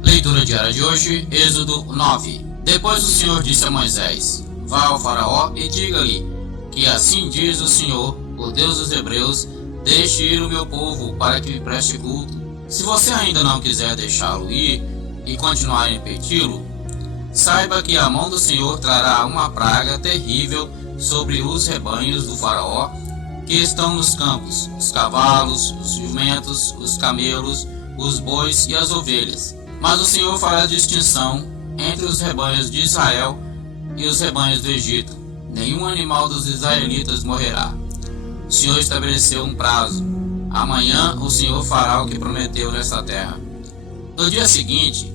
Leitura diária de hoje, Êxodo 9. Depois o Senhor disse a Moisés: Vá ao faraó e diga-lhe que assim diz o Senhor, o Deus dos Hebreus: Deixe ir o meu povo para que me preste culto. Se você ainda não quiser deixá-lo ir e continuar a impedi-lo, saiba que a mão do Senhor trará uma praga terrível sobre os rebanhos do faraó que estão nos campos, os cavalos, os jumentos, os camelos, os bois e as ovelhas. Mas o Senhor fará distinção entre os rebanhos de Israel e os rebanhos do Egito. Nenhum animal dos israelitas morrerá. O Senhor estabeleceu um prazo. Amanhã o Senhor fará o que prometeu nesta terra. No dia seguinte,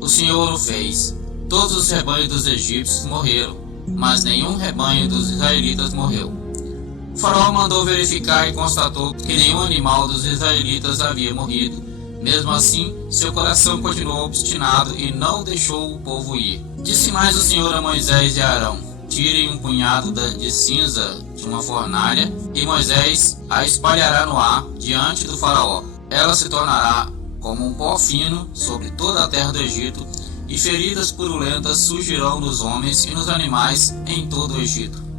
o Senhor o fez. Todos os rebanhos dos egípcios morreram, mas nenhum rebanho dos israelitas morreu. O faraó mandou verificar e constatou que nenhum animal dos israelitas havia morrido. Mesmo assim, seu coração continuou obstinado e não deixou o povo ir. Disse mais o Senhor a Moisés e a Arão: Tirem um punhado de cinza de uma fornalha, e Moisés a espalhará no ar diante do faraó. Ela se tornará como um pó fino sobre toda a terra do Egito, e feridas purulentas surgirão nos homens e nos animais em todo o Egito.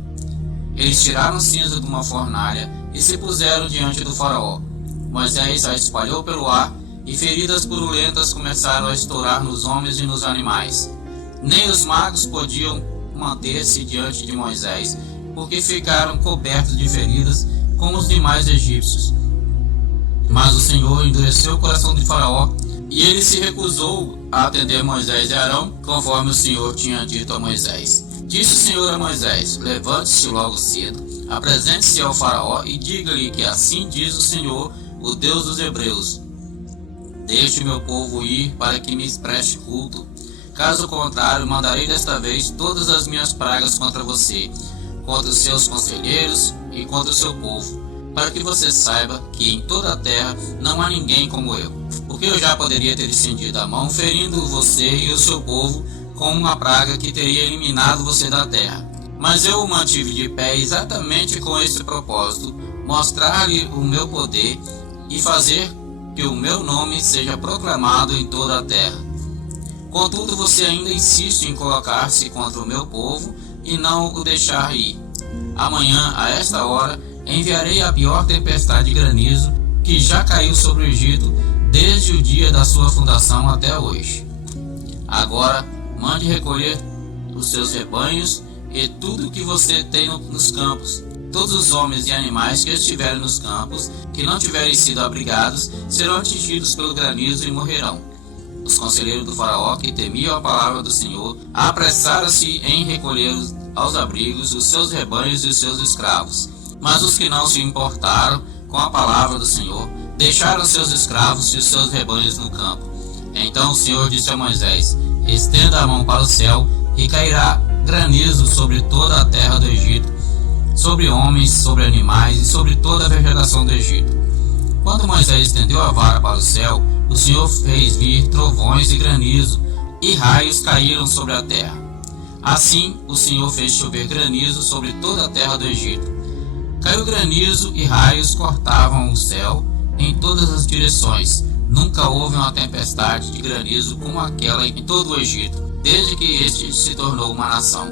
Eles tiraram cinza de uma fornalha e se puseram diante do faraó. Moisés a espalhou pelo ar, e feridas purulentas começaram a estourar nos homens e nos animais. Nem os magos podiam manter-se diante de Moisés, porque ficaram cobertos de feridas como os demais egípcios. Mas o Senhor endureceu o coração de Faraó, e ele se recusou a atender Moisés e Arão, conforme o Senhor tinha dito a Moisés. Disse o Senhor a Moisés: Levante-se logo cedo, apresente-se ao Faraó e diga-lhe que assim diz o Senhor, o Deus dos Hebreus: Deixe o meu povo ir para que me preste culto. Caso contrário, mandarei desta vez todas as minhas pragas contra você, contra os seus conselheiros e contra o seu povo, para que você saiba que em toda a terra não há ninguém como eu. Porque eu já poderia ter estendido a mão, ferindo você e o seu povo com uma praga que teria eliminado você da terra. Mas eu o mantive de pé exatamente com esse propósito: mostrar-lhe o meu poder e fazer que o meu nome seja proclamado em toda a terra. Contudo, você ainda insiste em colocar-se contra o meu povo e não o deixar ir. Amanhã, a esta hora, enviarei a pior tempestade de granizo que já caiu sobre o Egito desde o dia da sua fundação até hoje. Agora, mande recolher os seus rebanhos e tudo o que você tem nos campos. Todos os homens e animais que estiverem nos campos, que não tiverem sido abrigados, serão atingidos pelo granizo e morrerão. Os conselheiros do faraó, que temiam a palavra do Senhor, apressaram-se em recolher aos abrigos os seus rebanhos e os seus escravos. Mas os que não se importaram com a palavra do Senhor, deixaram seus escravos e os seus rebanhos no campo. Então o Senhor disse a Moisés: Estenda a mão para o céu, e cairá granizo sobre toda a terra do Egito, sobre homens, sobre animais e sobre toda a vegetação do Egito. Quando Moisés estendeu a vara para o céu, o Senhor fez vir trovões e granizo, e raios caíram sobre a terra. Assim, o Senhor fez chover granizo sobre toda a terra do Egito. Caiu granizo e raios cortavam o céu em todas as direções. Nunca houve uma tempestade de granizo como aquela em todo o Egito, desde que este se tornou uma nação.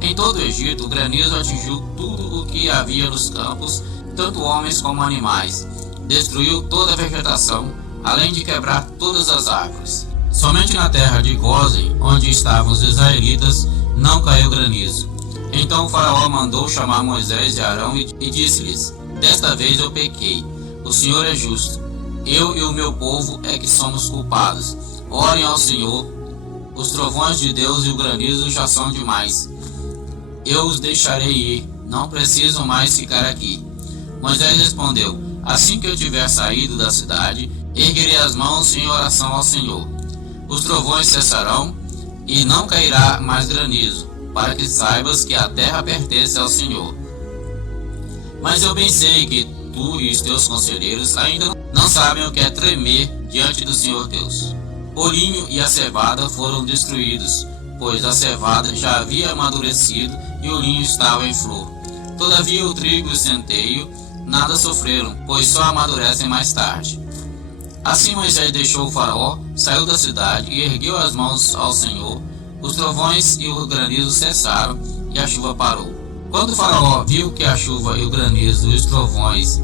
Em todo o Egito, o granizo atingiu tudo o que havia nos campos, tanto homens como animais. Destruiu toda a vegetação, além de quebrar todas as árvores. Somente na terra de Gósen, onde estavam os israelitas, não caiu granizo. Então o faraó mandou chamar Moisés e Arão e disse-lhes: Desta vez eu pequei. O Senhor é justo. Eu e o meu povo é que somos culpados. Orem ao Senhor. Os trovões de Deus e o granizo já são demais. Eu os deixarei ir. Não precisam mais ficar aqui. Moisés respondeu: Assim que eu tiver saído da cidade, erguerei as mãos em oração ao Senhor. Os trovões cessarão e não cairá mais granizo, para que saibas que a terra pertence ao Senhor. Mas eu bem sei que tu e os teus conselheiros ainda não sabem o que é tremer diante do Senhor Deus. O linho e a cevada foram destruídos, pois a cevada já havia amadurecido e o linho estava em flor. Todavia o trigo e o centeio nada sofreram, pois só amadurecem mais tarde. Assim Moisés deixou o faraó, saiu da cidade e ergueu as mãos ao Senhor. Os trovões e o granizo cessaram e a chuva parou. Quando o faraó viu que a chuva e o granizo e os trovões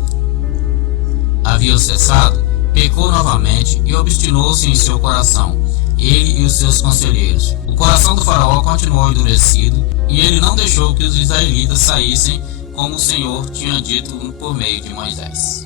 haviam cessado, pecou novamente e obstinou-se em seu coração, ele e os seus conselheiros. O coração do faraó continuou endurecido e ele não deixou que os israelitas saíssem como o Senhor tinha dito por meio de Moisés.